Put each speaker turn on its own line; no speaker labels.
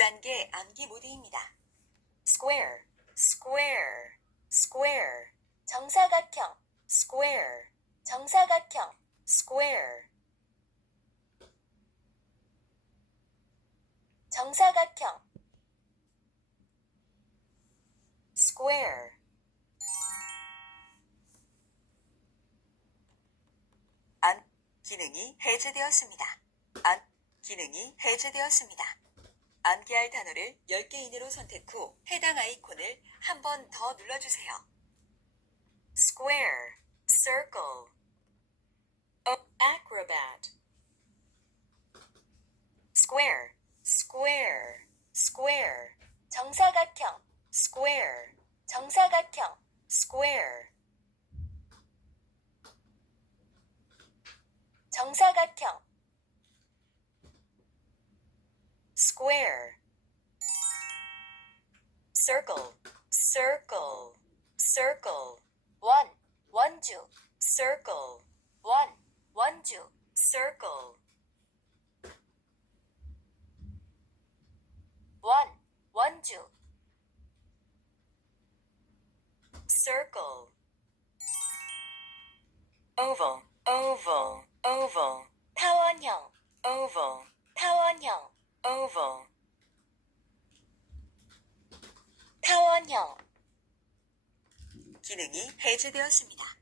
단계 암기 모드입니다. square, square, square,
정사각형,
square,
정사각형,
square,
정사각형,
square. 안 기능이 해제되었습니다. 안 기능이 해제되었습니다. 암기할 단어를 10개 이내로 선택 후 해당 아이콘을 한 번 더 눌러주세요. square, circle, acrobat, square, square, square,
정사각형,
square,
정사각형,
square,
정사각형,
square, circle, circle, circle,
원, 원주,
circle,
원, 원주,
circle,
원, 원주,
circle, oval, oval, oval,
타원형,
oval,
타원형,
oval,
타원형,
기능이 해제되었습니다.